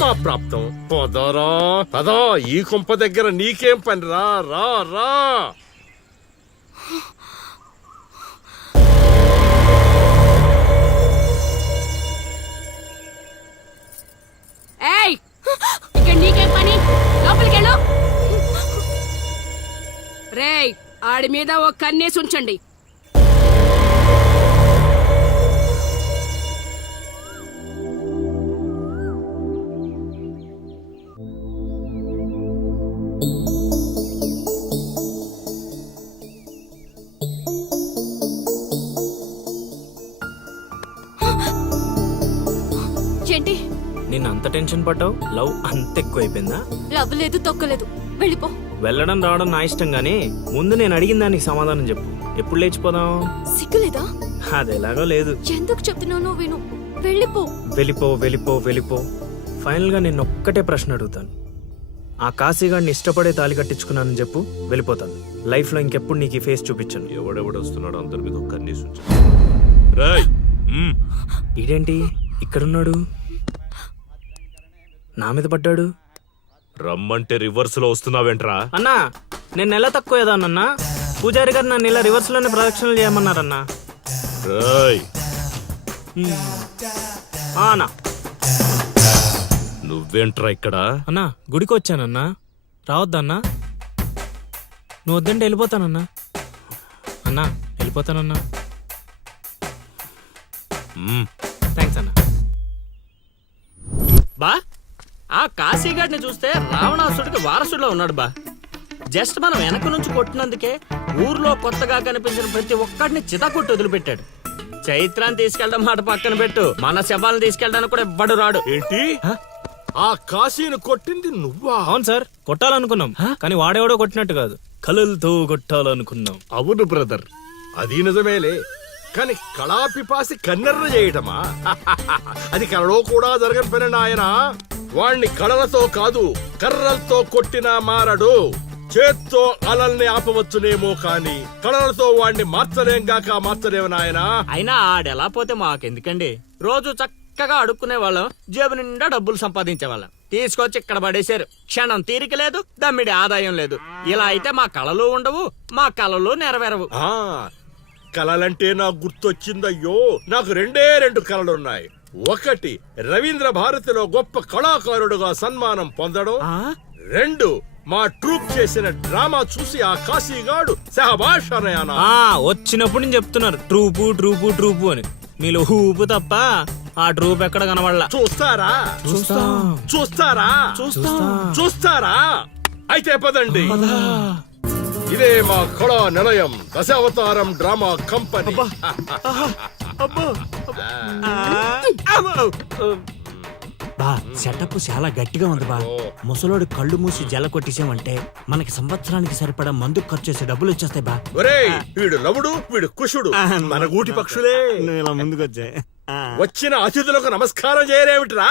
మా ప్రాప్తం. పదరా పదా ఈ కుంప దగ్గర నీకేం పని రా రా రా. ఏయ్! ఇక్కడ నీకేం పని? లోపలికెళ్ళు. రేయ్ ఆడి మీద ఓ కన్నేసి ఉంచండి. అంత టెన్షన్ పడ్డావు? లవ్ అంత ఎక్కువైపోయిందా? లవ్ లేదు తొక్కలేదు. వెళ్ళిపో. వెళ్ళడం రావడం నా ఇష్టం గానీ ముందు నేను అడిగిన దానికి సమాధానం చెప్పు. ఎప్పుడు లేచిపోదాం? సిగ్గులేదా? అది ఎలాగో లేదు. ఎందుకు చెప్తున్నానో విను. వెళ్ళిపో. వెళ్ళిపో వెళ్ళిపో వెళ్ళిపో. ఫైనల్గా నేను ఒక్కటే ప్రశ్న అడుగుతాను. ఆ కాశీగాడిని ఇష్టపడే తాలి కట్టించుకున్నానని చెప్పు వెళ్ళిపోతాను. లైఫ్లో ఇంకెప్పుడు నీకు ఈ ఫేస్ చూపించను. ఎవడెవడు వస్తున్నాడు అందరి మీద ఒక్క కన్నేసి ఉంచు. రేయ్ మ్, ఇదేంటి? ఇక్కడున్నాడు? నా మీద పడ్డాడు? రమ్మంటే రివర్స్లో వస్తున్నావేంట్రా? అన్నా నేను నెల తక్కువ ఏదానన్నా? పూజారి గారు నన్ను ఇలా రివర్స్లోనే ప్రదక్షిణలు చేయమన్నారన్నా? రేయ్! ఆ, అన్నా. నువ్వేంట్రా ఇక్కడ? అన్నా గుడికి వచ్చానన్నా. రావద్దన్నా. నువ్వు వద్దంటే వెళ్ళిపోతానన్నా. అన్నా వెళ్ళిపోతానన్నా. థ్యాంక్స్ అన్నా. బా? ఆ కాశీగాడిని చూస్తే రావణాసుడికి వారసుడిలో ఉన్నాడు బా. జస్ట్ మనం వెనక నుంచి కొట్టినందుకే ఊర్లో కొత్తగా కనిపించిన ప్రతి ఒక్కడిని చితకొట్టి వదిలిపెట్టాడు. చైత్రాన్ని తీసుకెళ్ళడం మాట పక్కన పెట్టు. మన శవాలను తీసుకెళ్ళడానికి కూడా ఎవ్వడు రాడు. ఏంటి? ఆ కాశీని కొట్టింది నువ్వా? అవును సార్ కొట్టాలనుకున్నాం. కానీ వాడెవడో కొట్టినట్టు కాదు. కలలతో కొట్టాలనుకున్నాం. అవును బ్రదర్ అది నిజమేలే. కానీ కళాపిపాసి కన్నెర్ర చేయటమా? అది కళలో కూడా జరగని పని నాయన. వాణ్ణి కళలతో కాదు కర్రలతో కొట్టినా మారడు. చేత్తో అలల్ని ఆపవచ్చునేమో కాని కళలతో వాణ్ణి మార్చలేం గాక మార్చలేము నాయనా. అయినా ఆడెలా పోతే మాకెందుకండి? రోజు చక్కగా అడుక్కునే వాళ్ళం జేబు నిండా డబ్బులు సంపాదించే వాళ్ళం. తీసుకొచ్చి ఇక్కడ పడేశారు. క్షణం తీరిక లేదు దమ్మిడి ఆదాయం లేదు. ఇలా అయితే మా కళలు ఉండవు మా కళలు నెరవేరవు. ఆ కళలంటే నాకు గుర్తొచ్చిందయ్యో నాకు రెండే రెండు కళలున్నాయి. ఒకటి రవీంద్ర భారతిలో గొప్ప కళాకారుడుగా సన్మానం పొందడం? రెండు మా ట్రూప్ చేసిన డ్రామా చూసి ఆ కాశీగాడు సహబాష్ అనయానా? ఆ వచ్చినప్పుడు నేను చెప్తున్నారు ట్రూపు ట్రూపు ట్రూపు అని. మీలో ఊపు తప్ప ఆ ట్రూప్ ఎక్కడ కనబడలా? చూస్తారా? చూస్తాం. చూస్తారా? చూస్తాం. చూస్తారా? అయితే పదండి. ఇదే మా కళా నిలయం దశావతారం డ్రామా కంపెనీ. బా సెటప్ చాలా గట్టిగా ఉంది బా. ముసలోడు కళ్ళు మూసి జల కొట్టేసామంటే మనకి సంవత్సరానికి సరిపడా మందుకు ఖర్చు చేసే డబ్బులు వచ్చేస్తాయి బా. ఒరేయ్ వీడు లవుడు వీడు కుషుడు. మన గూటి పక్షులే. నువ్వు ఇలా ముందుకు వచ్చాయి వచ్చిన అతిథులకు నమస్కారం చేయరేమిట్రా?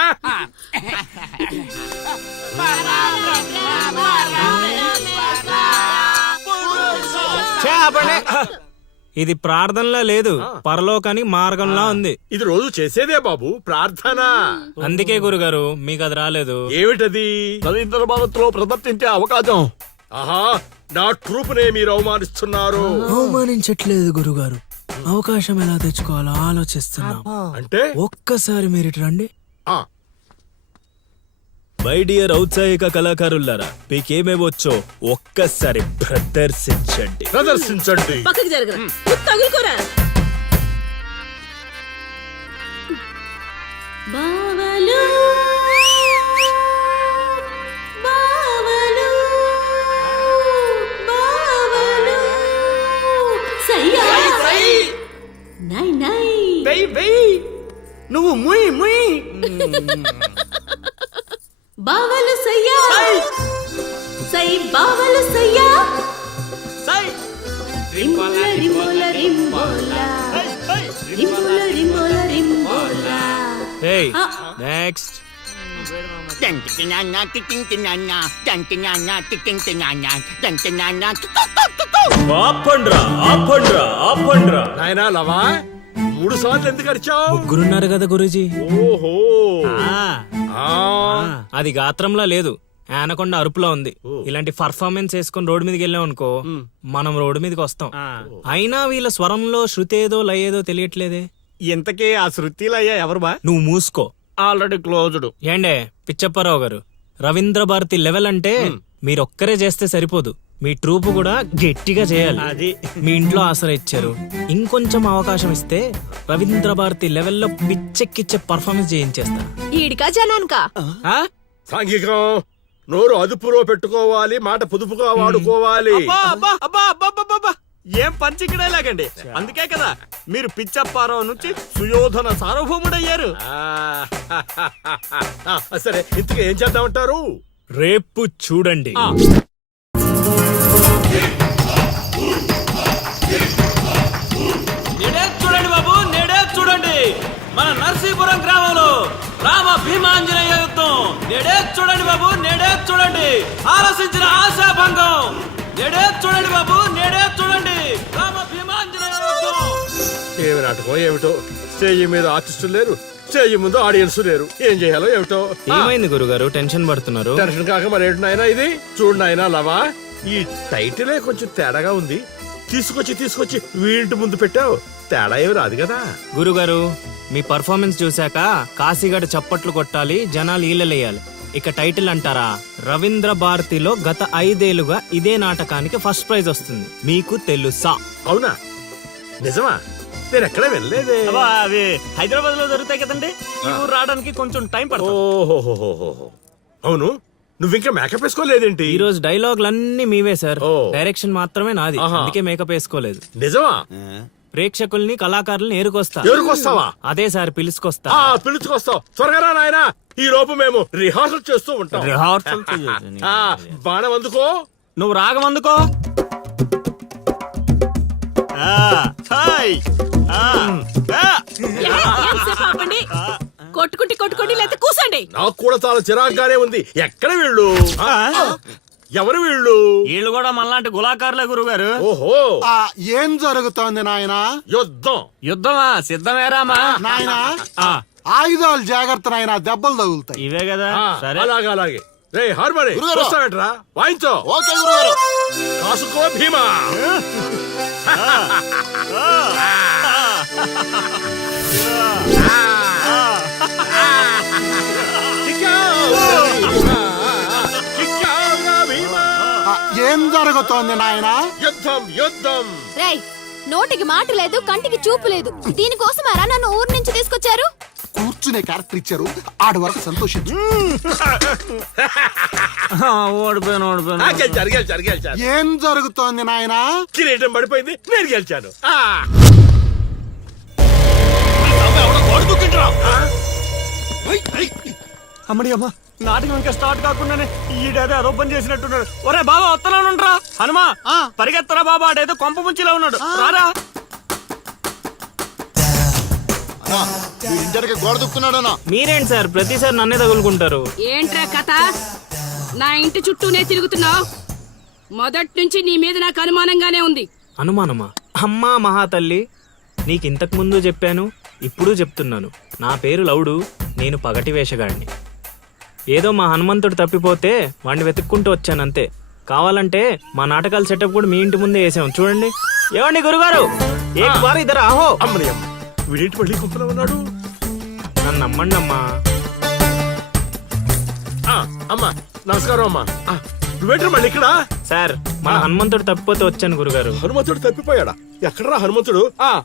ఇది ప్రార్థనలా లేదు పరలోకాని మార్గంలా ఉంది. ఇది రోజు చేసేదే బాబు ప్రార్థన. అందుకే గురుగారు మీకు అది రాలేదు. ఏమిటది? రవీంద్ర భారత్లో ప్రదర్శించే అవకాశం. ఆహా నా ట్రూపునే మీరు అవమానిస్తున్నారు. అవమానించట్లేదు గురుగారు. అవకాశం ఎలా తెచ్చుకోవాలో ఆలోచిస్తున్నాం. అంటే? ఒక్కసారి మీరు ఇటు రండి. ఆ, మై డియర్ ఔత్సాహిక కళాకారులారా మీకేమేమొచ్చో ఒక్కసారి ప్రదర్శించండి. ప్రదర్శించండి. పక్కకి జరగరా. తగులుకోరా. బావలు బావలు బావలు. సయ్యా. నై నై. వెయ్యి వెయ్యి నువ్వు ముయ్ ముయ్. బావలు సయ్యా. సై. బావలు సయ్యా. సై. రింబోల రింబోల రింబోల రింబోల రింబోల రింబోల ఏయ్ నెక్స్ట్ ఆపండ్రా ఆపండ్రా ఆపండ్రా. నాయనా లవా? మూడు సార్లు ఎందుకు అరిచావు? ముగ్గురున్నారు కదా గురూజీ. ఓహో. ఆ. అది గాత్రంలా లేదు. ఆనకొండ అరుపులో ఉంది. ఇలాంటి పర్ఫార్మెన్స్ వేసుకొని రోడ్డు మీదకి వెళ్ళాం అనుకో మనం రోడ్డు మీదకి వస్తాం. అయినా వీళ్ళ స్వరంలో శృతి ఏదో లయేదో తెలియట్లేదే? ఇంతకీ ఆ శృతిలో అయ్యా ఎవరు బా? నువ్వు మూసుకో. Already closed. ఏండే పిచ్చప్పారావు గారు రవీంద్ర భారతి లెవెల్ అంటే మీరొక్కరే చేస్తే సరిపోదు. మీ ట్రూప్ కూడా గట్టిగా చేయాలి. అది. మీ ఇంట్లో ఆసరా ఇచ్చారు. ఇంకొంచెం అవకాశం ఇస్తే రవీంద్ర భారతి లెవెల్లో పిచ్చెక్కిచ్చే పర్ఫార్మెన్స్ చేయించేస్తా. ఈడికా జనానికా? ఆ? సాంఘికం నోరు అదుపులో పెట్టుకోవాలి మాట పొదుపుగా వాడుకోవాలి. అబ్బా, అబ్బా, అబ్బా, అబ్బా, అబ్బా, అబ్బా. ఏం పంచికడే లాగండి అందుకే కదా మీరు పిచ్చప్పారావు నుంచి సుయోధన సార్వభౌముడయ్యారు. ఆ, ఆ, సరే ఇంతకీ ఏం చేద్దామంటారు? రేపు చూడండి. ఆ. రామ భీమాంజనేయ యుద్ధం నేడే చూడండి బాబు నేడే చూడండి. ఆలోచించిన ఆశాభంగం. నేడే చూడండి బాబు నేడే చూడండి. రామ భీమాంజనేయ యుద్ధం ఏమి నాటకం ఏమిటో? స్టేజ్ మీద ఆర్టిస్టులు లేరు స్టేజ్ ముందు ఆడియన్స్ లేరు. ఏం చేయాలో ఏమిటో? ఏమైంది గురుగారు? టెన్షన్ పడుతున్నారు. టెన్షన్ కాక మరి ఏంటి నాయనా ఇది? చూడు నాయనా లవా ఈ టైటిలే కొంచెం తేడాగా ఉంది. తీసుకొచ్చి తీసుకొచ్చి వీంటి ముందు పెట్టావు. తేడా ఏమి రాదు కదా. గురుగారు మీ పర్ఫార్మెన్స్ చూశాక కాశీగడ చప్పట్లు కొట్టాలి జనాలు ఈలలేయాలి. ఇక టైటిల్ అంటారా రవీంద్ర భారతిలో గత ఐదేళ్ళుగా ఇదే నాటకానికి ఫస్ట్ ప్రైజ్ వస్తుంది. మీకు తెలుసా? అవునా? నిజమా? నేను ఎక్కడ వెళ్ళలేదే అబ్బా, అవి హైదరాబాద్లో జరుగుతాయి కదండి. ఈ ఊరు రావడానికి కొంచెం టైం పడుతుంది. ఓహోహోహోహో. అవును? నువ్వు ఇంకా మేకప్ వేసుకోలేదేంటి? ఈ రోజు డైలాగులన్నీ మీవే సార్. ఓ. డైరెక్షన్ మాత్రమే నాది. ఆహా. అందుకే మేకప్ వేసుకోలేదు. నిజమా? ప్రేక్షకుల్ని కళాకారుల్ని ఏరుకొస్తా. ఎవరికొస్తావా అదే సార్ పిలుచుకొస్తా. ఆ పిలుచుకొస్తావు. త్వరగా రా నాయనా. ఈ లోపు మేము రిహార్సల్ చేస్తూ ఉంటాం. రిహార్సల్. ఆ బాణం అందుకో. నువ్వు రాగం అందుకో. ఆ, హాయ్. ఆ, ఆ. ఎంతసేపు ఆపండి? కొట్టుకుంటే కొట్టుకోండి లేకపోతే కూసండి. నాకు కూడా చాలా చిరాగ్గానే ఉంది. ఎక్కడ వీళ్ళు? ఆ, ఎవరు వీళ్ళు? వీళ్ళు కూడా మనలాంటి గులాకారులే గురుగారు ఓహో. ఆ ఏం జరుగుతోంది నాయనా? యుద్ధం. యుద్ధమా? సిద్ధమేరామా నాయనా ఆ, ఆయుధాలు జాగ్రత్త నాయనా దెబ్బలు తగులుతాయి. ఇవే కదా. సరే. అలాగే అలాగే. రే హార్మోని గురుగారు. వస్తావేంట్రా? వాయించో. ఓకే గురుగారు. కాసుకో భీమా. చిక్కావురా ఏం జరుగుతోంది నాయనా? యుద్ధం యుద్ధం. రేయ్ నోటికి మాట లేదు కంటికి చూపు లేదు. దీనికోసమారా నన్ను ఊరు నుంచి తీసుకొచ్చారు? కూర్చునే క్యారెక్టర్ ఇచ్చారు. ఆడి వరకు సంతోషించు. ఆ, ఓడిపోయాను ఆ, ఓడిపోయాను గెలిచారు గెలిచారు గెలిచారు. ఏం జరుగుతోంది నాయనా? కిరీటం పడిపోయింది నేను గెలిచాను. ఆ. అమ్మడి అమ్మ. నాటకం ఇంకా స్టార్ట్ కాకుండానే ఈడేదో అదో పని చేసినట్టున్నాడు. ఒరే బాబా వస్తున్నానుండ్రా హనుమా పరిగెత్తరా బాబా ఆడేదో కొంప ముంచిలా ఉన్నాడు. రారా. ఇంటర్కి గోడ దుక్కున్నాడనా మీరేంటి సార్? ప్రతిసారి నన్నే తగులుకుంటారు. ఏంట్రా కథ? నా ఇంటి చుట్టూనే తిరుగుతున్నావు. మొదటి నుంచి నీ మీద నాకు అనుమానంగానే ఉంది. అనుమానమా? అమ్మా మహాతల్లి నీకు ఇంతకు ముందు చెప్పాను ఇప్పుడు చెప్తున్నాను. నా పేరు లౌడు నేను పగటి వేషగాడిని. ఏదో మా హనుమంతుడు తప్పిపోతే వాడిని వెతుక్కుంటూ వచ్చానంతే. కావాలంటే మా నాటకాల సెటప్ కూడా మీ ఇంటి ముందే వేసాం. చూడండి. ఏమండి గురుగారు? ఇద్దరు? ఆహో వీడేంటి మళ్ళీ ఉన్నాడు? నన్ను నమ్మండి అమ్మా. ఆ, అమ్మా నమస్కారం అమ్మా. ఆ, నువ్వేంటి మళ్ళీ ఇక్కడ? సార్ మన హనుమంతుడు తప్పిపోతే వచ్చాను గురుగారు. హనుమంతుడు తప్పిపోయాడా? ఎక్కడరా హనుమంతుడు? ఆ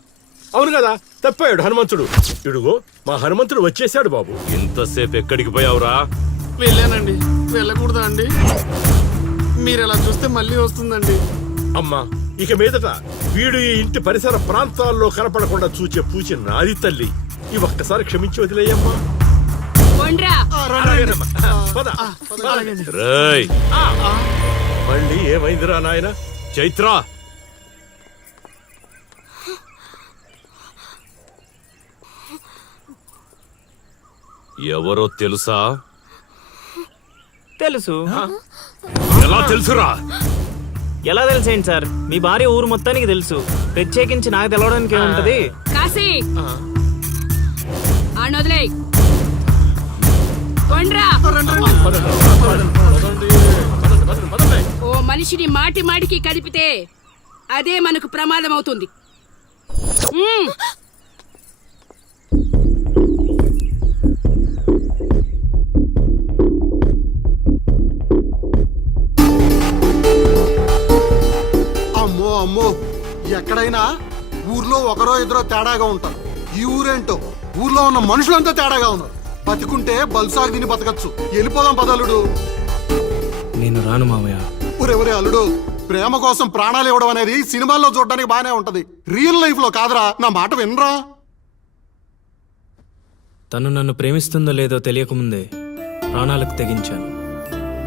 అవును కదా? తప్పిపోయాడు హనుమంతుడు. ఇడుగో మా హనుమంతుడు వచ్చేసాడు బాబు. ఇంతసేపు ఎక్కడికి పోయావురా? వెళ్ళానండి. వెళ్ళకూడదా అండి మీరు ఎలా చూస్తే మళ్ళీ వస్తుందండి. అమ్మా ఇక మీదట వీడు ఈ ఇంటి పరిసర ప్రాంతాల్లో కనపడకుండా చూచే పూచి నాది తల్లి. ఈ ఒక్కసారి క్షమించి వదిలేయమ్మా. మళ్ళీ ఏమైందిరా నాయన? చైత్ర. ఎవరో తెలుసా తెలుసు ఎలా తెలుసురా ఎలా తెలిసేంటి సార్ మీ భార్య ఊరు మొత్తానికి తెలుసు ప్రత్యేకించి నాకు తెలవడానికి ఏముంటది కాశీ ఆడొదిలే కొండ్రా ఓ మనిషిని మాటి మాటికి కదిపితే అదే మనకు ప్రమాదం అవుతుంది ఎక్కడైనా ఊర్లో ఒకరో ఇద్దరో తేడాగా ఉంటారు. ఈ ఊరేంటో? ఊర్లో ఉన్న మనుషులంతా తేడాగా ఉన్నారు. బతికుంటే బల్సాగు తిని బతకచ్చు. వెళ్ళిపోదాం పదలుడు నేను రాను మావయ్య ఒరే ఒరే అల్లుడు ప్రేమ కోసం ప్రాణాలు ఇవ్వడం అనేది సినిమాల్లో చూడడానికి బానే ఉంటది. రియల్ లైఫ్లో కాదురా నా మాట వినరా? తను నన్ను ప్రేమిస్తుందో లేదో తెలియకముందే ప్రాణాలకు తెగించాను.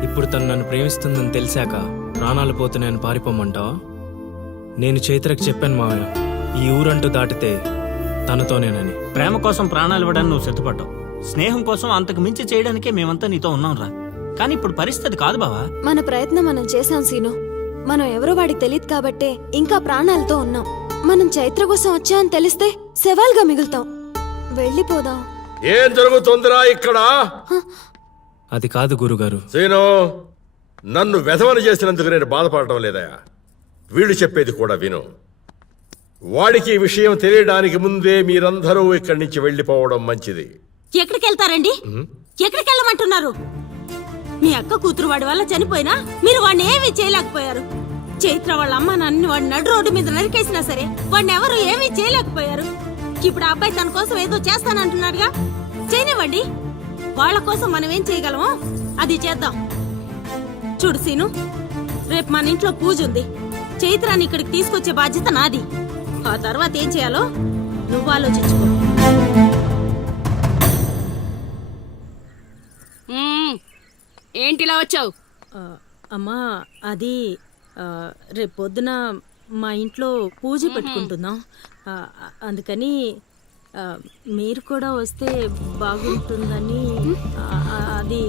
ఇప్పుడు తను నన్ను ప్రేమిస్తుందని తెలిసాక ప్రాణాలు పోతున్నాయని పారిపోమంటావా? నేను చైత్రకు చెప్పాను మావయ్య. ఈ ఊరంటూ దాటితే తనతోనేనని. ప్రేమ కోసం ప్రాణాలు ఇవ్వడానికి నువ్వు సిద్ధపడ్డావు. స్నేహం కోసం అంతకు మించి చేయడానికే మేమంతా నీతో ఉన్నాం రా కానీ ఇప్పుడు పరిస్థితి కాదు బావా. మన ప్రయత్నం మనం చేశాం సీను. మనం ఎవరో వాడికి తెలియదు కాబట్టే ఇంకా ప్రాణాలతో ఉన్నాం. మనం చైత్ర కోసం వచ్చామని తెలిస్తే శవాల్గా మిగులుతాం. వెళ్ళిపోదాం. ఏం జరుగుతుందిరా ఇక్కడ? అది కాదు గురుగారు. సీను నన్ను వెధవని చేసినందుకు నేను బాధపడటం లేదా వీళ్ళు చెప్పేది కూడా విను. వాడికి ఈ విషయం తెలియడానికి ముందే మీరందరూ ఇక్కడి నుంచి వెళ్ళిపోవడం మంచిది. ఎక్కడికి వెళ్తారండి ఎక్కడికి వెళ్ళమంటున్నారు మీ అక్క కూతురు వాడి వల్ల చనిపోయినా మీరు వాడిని ఏమీ చేయలేకపోయారు. చైత్ర వాళ్ళ అమ్మ నన్ను వాడి నడు రోడ్డు మీద నరికేసినా సరే వాడిని ఎవరు ఏమీ చేయలేకపోయారు. ఇప్పుడు ఆ అబ్బాయి తన కోసం ఏదో చేస్తానంటున్నాడుగా. చేయనివ్వండి. వాళ్ళ కోసం మనం ఏం చేయగలమో అది చేద్దాం. చూడు సీను రేపు మన ఇంట్లో పూజ ఉంది. చైత్రాన్ని ఇక్కడికి తీసుకొచ్చే బాధ్యత నాది. ఆ తర్వాత ఏం చేయాలో నువ్వు ఆలోచించుకో. ఏంటిలా వచ్చావు? అమ్మా అది ఆ, రేపు పొద్దున మా ఇంట్లో పూజ పెట్టుకుంటున్నాం. అందుకని మీరు కూడా వస్తే బాగుంటుందని అది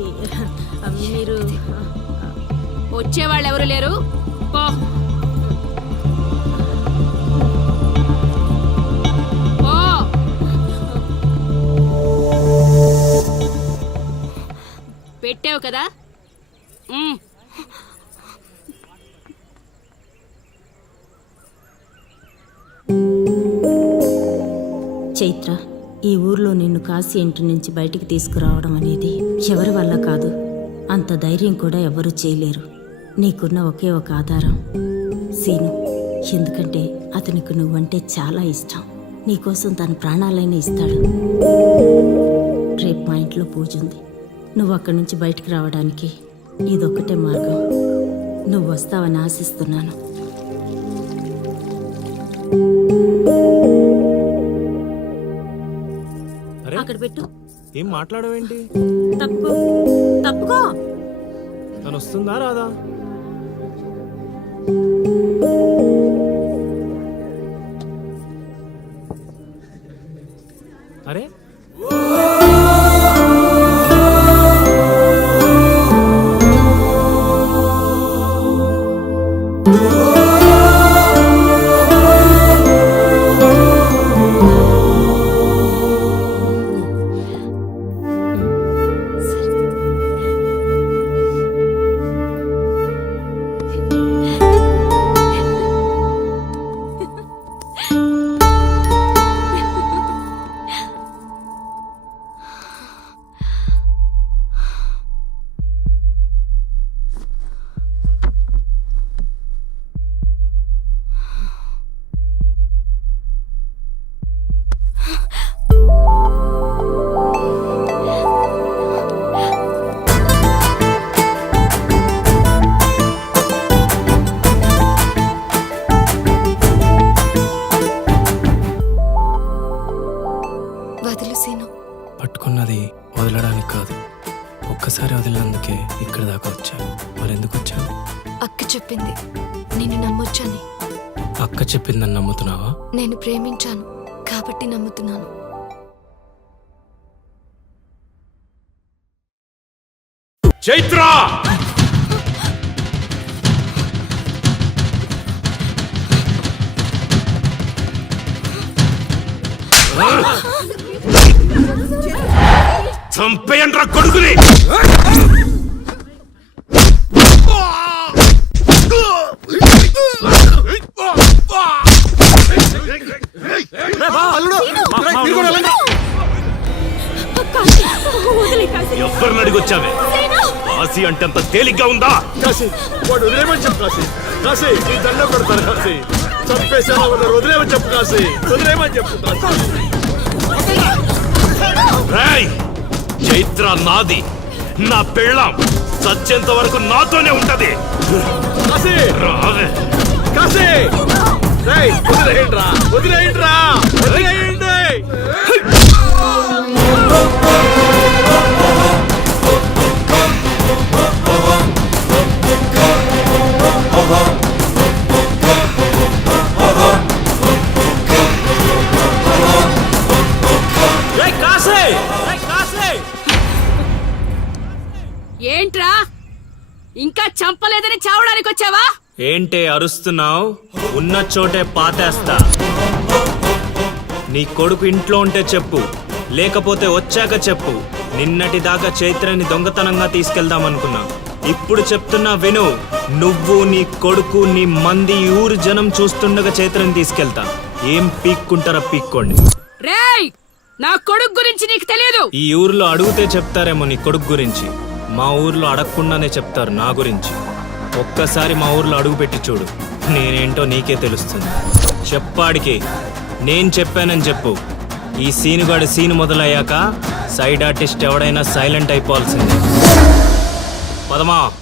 మీరు వచ్చేవాళ్ళు ఎవరు లేరు? పో. పెట్టావు కదా? చైత్ర ఈ ఊర్లో నిన్ను కాశీ ఇంటి నుంచి బయటికి తీసుకురావడం అనేది ఎవరి వల్ల కాదు. అంత ధైర్యం కూడా ఎవరూ చేయలేరు. నీకున్న ఒకే ఒక ఆధారం. సీను ఎందుకంటే అతనికి నువ్వంటే చాలా ఇష్టం. నీకోసం తన ప్రాణాలైనా ఇస్తాడు. రేపు మా ఇంట్లో పూజ ఉంది. నువ్వు అక్కడి నుంచి బయటికి రావడానికి ఇదొక్కటే మార్గం. నువ్వు వస్తావని ఆశిస్తున్నాను. అక్కడ పెట్టు. ఏం మాట్లాడవేంటి? తప్పుకో. తప్పుకో. తను వస్తుందా రాదా? అరే చైత్ర చంపేయండ్రా కొడుకుని ఎవరిని అడిగొచ్చావే కాశీ అంటే అంత తేలిగ్గా ఉందా? కాశీ వాడు వదిలేమని చెప్పు కాశీ. కాశీ నీ దండం పెడతాను కాశీ. చంపేసేలా ఉన్నారు వదిలేమని చెప్పు కాశీ. వదిలేమని చెప్పు రేయ్! చైత్ర నాది. నా పెళ్ళాం సత్యంత వరకు నాతోనే ఉంటది. కాశీ. రావే. కాశీ. రేయ్, వదిలేయండ్రా. వదిలేయండ్రా. వదిలేయండి. రేయ్. ఏంటే అరుస్తున్నావు? ఉన్న చోటే పాతేస్తా. నీ కొడుకు ఇంట్లో ఉంటే చెప్పు లేకపోతే వచ్చాక చెప్పు. నిన్నటి దాకా చైత్రని దొంగతనంగా తీసుకెళ్దామనుకున్నా. ఇప్పుడు చెప్తున్నా విను నువ్వు నీ కొడుకు నీ మంది ఊరు జనం చూస్తుండగా చైత్రని తీసుకెళ్తా. ఏం పీక్కుంటారా పీక్కోండి. రేయ్! నా కొడుకు గురించి నీకు తెలియదు ఈ ఊర్లో అడిగితే చెప్తారేమో నీ కొడుకు గురించి. మా ఊర్లో అడగకుండానే చెప్తారు నా గురించి. ఒక్కసారి మా ఊర్లో అడుగుపెట్టి చూడు. నేనేంటో నీకే తెలుస్తుంది. చెప్పాడికి. నేను చెప్పానని చెప్పు. ఈ సీనుగాడు సీన్ మొదలయ్యాక సైడ్ ఆర్టిస్ట్ ఎవడైనా సైలెంట్ అయిపోవాల్సిందే. పదమా?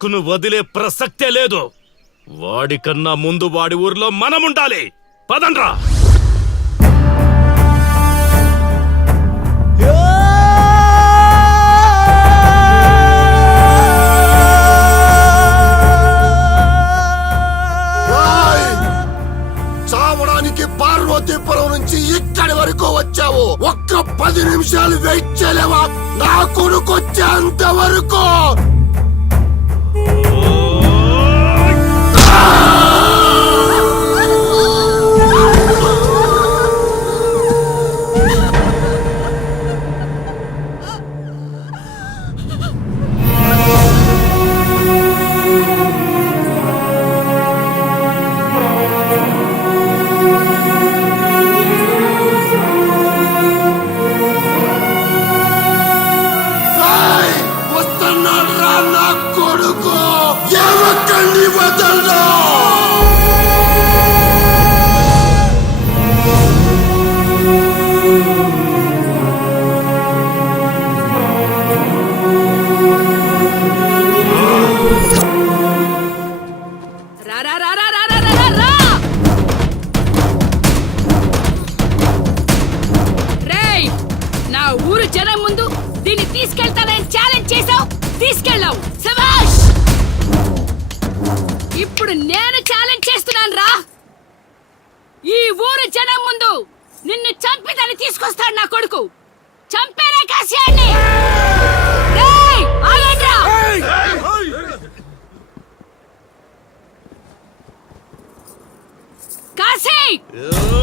కొడుకును వదిలే ప్రసక్తే లేదు. వాడికన్నా ముందు వాడి ఊర్లో మనముండాలి. పదండ్రా. చావడానికి పార్వతీపురం నుంచి ఇక్కడి వరకు వచ్చావు. ఒక్క పది నిమిషాలు వెయిట్ చేయలేవా? నా కొడుకు వచ్చేంత వరకు Ooh.